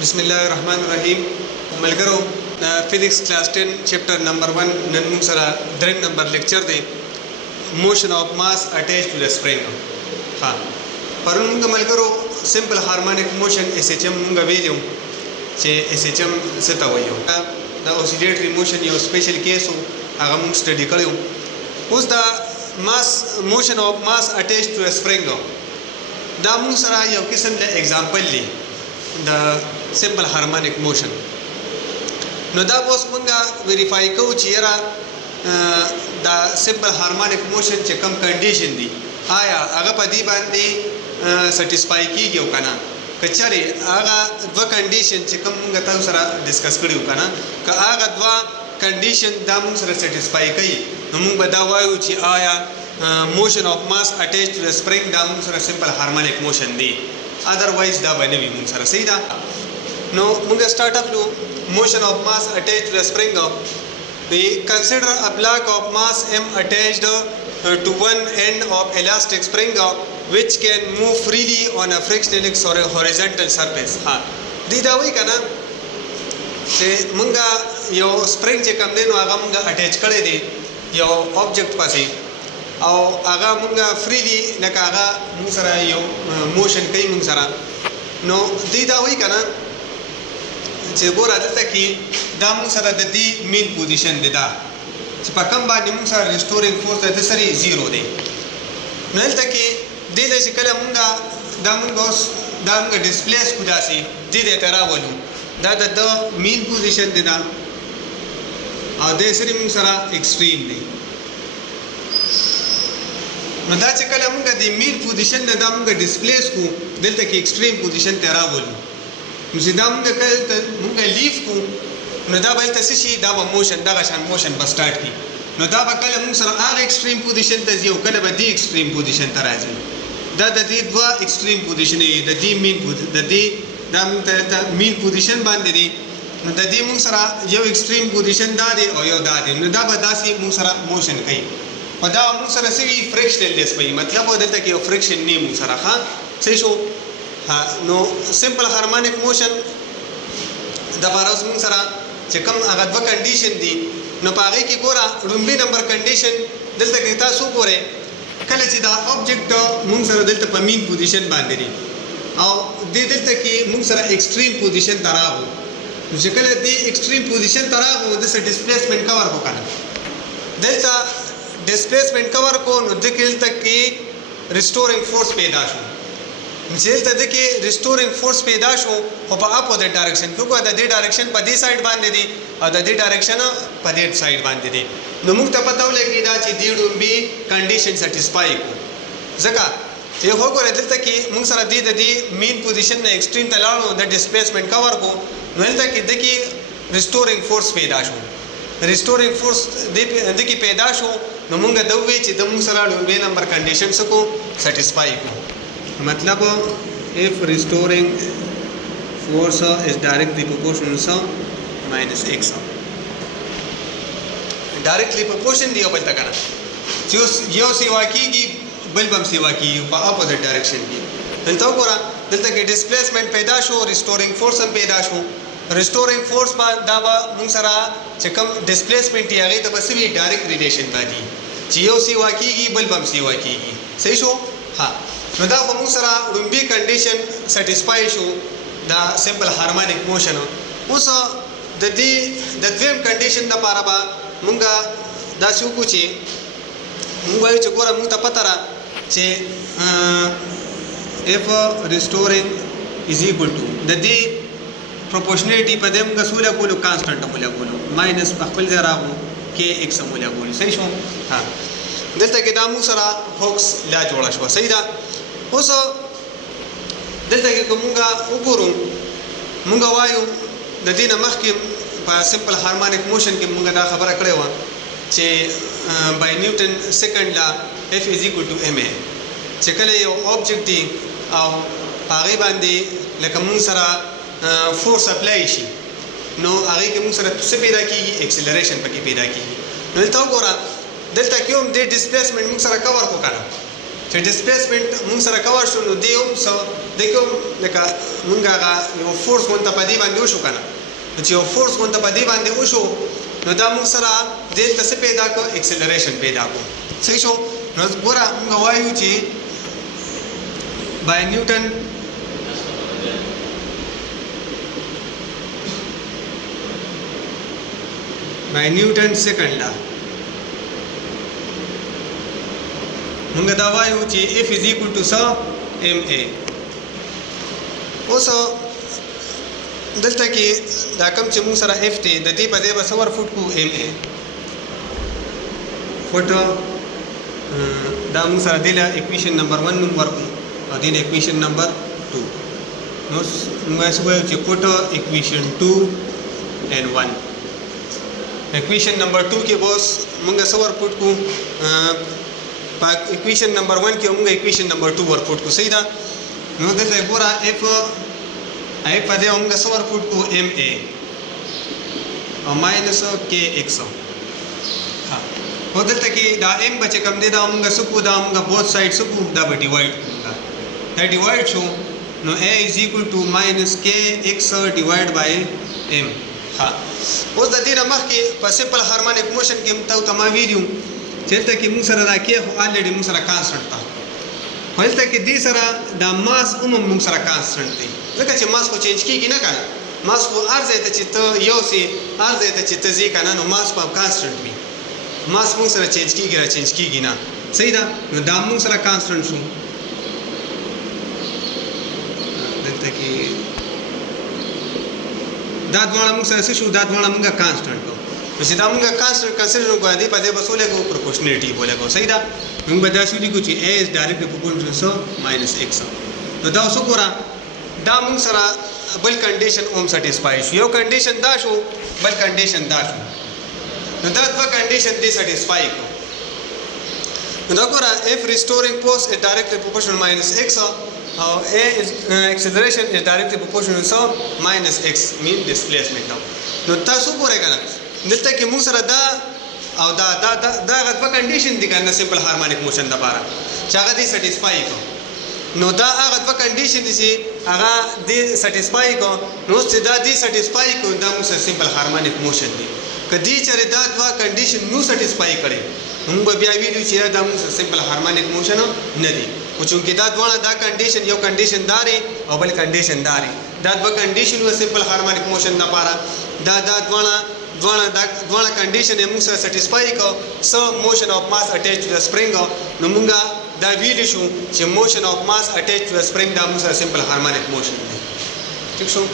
बिस्मिल्लाहिर्रहमानिर्रहीम मलगरो physics class 10 chapter number 1 नन मुंग सरा द्रेन नंबर लेक्चर दे motion of mass attach to the spring हाँ पर मुंग मलगरो सिंपल हार्मोनिक मोशन एसएचएम मुंग वेलियो चे एसएचएम सेता वयो द ऑसिलेटरी मोशन यो स्पेशल केस हो आगा मुंग स्टडी करियो उस द mass motion of mass attach to the spring दा मुंग सरा यो किस्म दे एग्जांपल ली द simple harmonic motion no da bos munga verify ko chira da simple harmonic motion che kam condition di aya aga padi bande satisfy ki gyo kana kachare aga dwa condition che kam munga ta sara discuss kadiu kana ka aga dwa condition da mung sara satisfy kai no mung badawayu chi aya motion of mass attached to the spring da mung sara simple harmonic motion di otherwise da bane vi mung sara sahi da no munga start up to motion of mass attached to the spring we consider a block of mass m attached to one end of elastic spring which can move freely on a frictionless or a horizontal surface ha di da wai kana se munga yo spring che kam deno aga munga attach kare de yo object pase au aga munga freely laka aga mung sara yo motion kai mung sara no di da wai kana چې ګور عادت کی دا موږ سره د دې مین پوزیشن دی دا چې په کوم باندې موږ سره ریسټورینګ فورس د سری 0 دی نو دلته کې د دې چې کله موږ دا موږ اوس دا موږ ډیسپلیس کو داسي د دې تراولو دا د مین پوزیشن دی دا او د سری موږ سره ایکستریم دی نو دا چې کله موږ د مین پوزیشن دا موږ ډیسپلیس کو دلته کې ایکستریم پوزیشن تراولو نو چې دا مونږ لیف کو نو دا به تاسو شي دا به موشن دغه شان موشن به سٹارټ کی نو دا به کله موږ سره هغه ایکستریم پوزیشن ته ځو کله به دی ایکستریم پوزیشن ته راځي دا د دې دوا ایکستریم پوزیشن دی د دې مین د دې دا مین پوزیشن باندې دی نو د دې موږ سره یو ایکستریم پوزیشن دا دی او یو دا دی نو دا به داسې موږ سره موشن کوي او دا موږ سره سوي فرکشنل لیس وي مطلب دلته کې یو فرکشن نه موږ سره ښه صحیح شو نو سمپل هارمونیک موشن د بارز مون سره چې کوم هغه دوه کنډیشن دي نو په هغه کې ګوره لومبي نمبر کنډیشن دلته کې تاسو ګوره کله چې دا آبجیکټ مون سره دلته په مین پوزیشن باندې دي او دلته کې مون سره ایکستریم پوزیشن تراغو نو چې کله دې ایکستریم پوزیشن تراغو د سر ډیسپلیسمنت کور کو کنه دلته ډیسپلیسمنت کور کو نو دلته کې ریسټورینګ فورس پیدا شو مثال ته د کې ریسټورینګ فورس پیدا شو او په اپوزټ ډایرکشن کې کومه د دې ډایرکشن په دې سایډ باندې دی او د دې ډایرکشن په دې سایډ باندې دی نو موږ ته پته ولګی دا چې دې ډومبي کنډیشن سټیسفای کو ځکه چې هو ګورې دلته کې موږ سره د دې مین پوزیشن نه ایکستریم ته لاړو د ډیسپلیسمنت کور کو نو دلته کې د کې ریسټورینګ فورس پیدا شو ریسټورینګ فورس د کې پیدا شو نو موږ دوی چې د موږ سره ډومبي نمبر کنډیشن سکو سټیسفای کو मतलब if restoring force is directly proportional to minus x directly proportion دی بل تا کنه چې یو سیوا کیږي بل بم سیوا کیږي په اپوزټ ډایرکشن کې دلته وګوره دلته کې ډیسپلیسمنت پیدا شو ریسټورینګ فورس هم پیدا شو ریسټورینګ فورس باندې دا موږ سره چې کوم ډیسپلیسمنت یې هغه ته بسوي ډایرکټ ریلیشن باندې چې یو سیوا کیږي بل بم سیوا کیږي صحیح شو ها نو دا خو موږ سره لومبي کنډیشن سټیسفای شو دا سمپل هارمونیک موشن اوس د دې د دویم کنډیشن لپاره به موږ دا شو کو چې موږ وایو چې ګوره موږ ته پته را چې if restoring is equal to د دې پروپورشنالټي په دې موږ سوله کولو کانسټنټ مولا کولو ماینس خپل ځای راغلو کې ایکس مولا کولو صحیح شو ها دلته کې دا موږ سره هوکس لا جوړه شو صحیح ده اوس دلته کې کومه وګورو موږ وایو د دې نه مخکې په سمپل هارمونیک موشن کې موږ دا خبره کړې و چې بای نیوټن سیکنډ لا F = ma چې کله یو آبجیکټ دی او هغه باندې لکه موږ سره فورس اپلای شي نو هغه کې موږ سره څه پیدا کیږي اکسلریشن پکې پیدا کیږي نو دلته وګوره دلته کې هم د ډیسپلیسمنت موږ سره کور کو کنه چې ډسپلیسمنت موږ سره کور شو نو دی هم څه دی کوم لکه موږ هغه یو فورس غونته په دې باندې وشو که نه چې یو فورس غونته په دې باندې وشو نو دا موږ سره دلته څه پیدا کړو اکسلریشن پیدا کړو صحیح شو نو ګوره موږ وایو چې by Newton second law موږ دا وایو چې F is equal to څه ma اوس دلته کې دا کوم چې موږ سره F دی د دې په ځای به څه ورفوټ کړو ma فوټ دا موږ سره دی له اکویشن نمبر 1 نوم ورکړو او دی له اکویشن نمبر 2 نو موږ څه وایو چې فوټ اکویشن 2 and 1 اکویشن نمبر 2 کې بوس موږ څه ورفوټ کړو په اکویشن نمبر 1 کې موږ اکویشن نمبر 2 ورفوټ کړو صحیح ده نو دلته ګوره F په دې موږ څه ورفوټ کړو ma او ماینس kx او دلته کې دا m بچ کم دی دا موږ څه کوو دا موږ بوث سایډ څه کوو دا به ډیوایډ کوو دا ډیوایډ شو نو a is equal to minus kx divided by m اوس د دې نه مخکې په سمپل هارمونیک موشن کې ما ویډیو چې دلته کې موږ سره دا کې خو الریډي موږ سره کانسټنټ ده خو دلته کې دې سره دا ماس موږ سره کانسټنټ دی ځکه چې ماس خو چینج کېږي نه کنه ماس خو هر ځای ته چې ته یو سي هر ځای ته چې ته ځې کنه نو ماس په کانسټنټ وي ماس موږ سره چینج کېږي را چینج کېږي نه صحیح ده نو دا موږ سره کانسټنټ شو دلته کې دا دواړه موږ سره څه شو دا دواړه موږ کانسټنټ کو نو چې دا موږ کانسټنټ کنسیډر کوو دې په دې بس ولګو پروپورشنالټي ولګو صحیح ده موږ به دا شو لیکو چې a is directly proportional to minus x نو دا اوس وګوره دا موږ سره بل کنډیشن اوم سټیسفای شو یو کنډیشن دا شو بل کنډیشن دا شو نو دا دوه کنډیشن دې سټیسفای کو نو دا ګوره if restoring force is directly proportional minus x او a is acceleration is directly proportional to minus x mean displacement نو تاسو ګورئ کنه دلته کې موږ سره دا او دا غټه کنډیشن دي کنه سمپل هارمونیک موشن د لپاره چې هغه دې سټیسفای کو نو دا هغه دوه کنډیشن دي چې هغه دې سټیسفای کو نو چې دا دې سټیسفای کو دا موږ سمپل هارمونیک موشن دي کدی چې دا دوه کنډیشن نو سټیسفای کړي موږ بیا ویلو چې دا موږ سمپل هارمونیک موشن نه دي او چې دا دواړه دا کنډیشن یو کنډیشن داري او بل کنډیشن داري دا دوه کنډیشن و سمپل هارمونیک موشن د لپاره دا دواړه کنډیشن موږ سره سټیسفای کو سو موشن اف ماس اٹیچ ټو د سپرینګ نو موږ دا ویل شو چې موشن اف ماس اٹیچ ټو د سپرینګ دا موږ سره سمپل هارمونیک موشن دی ٹھیک شو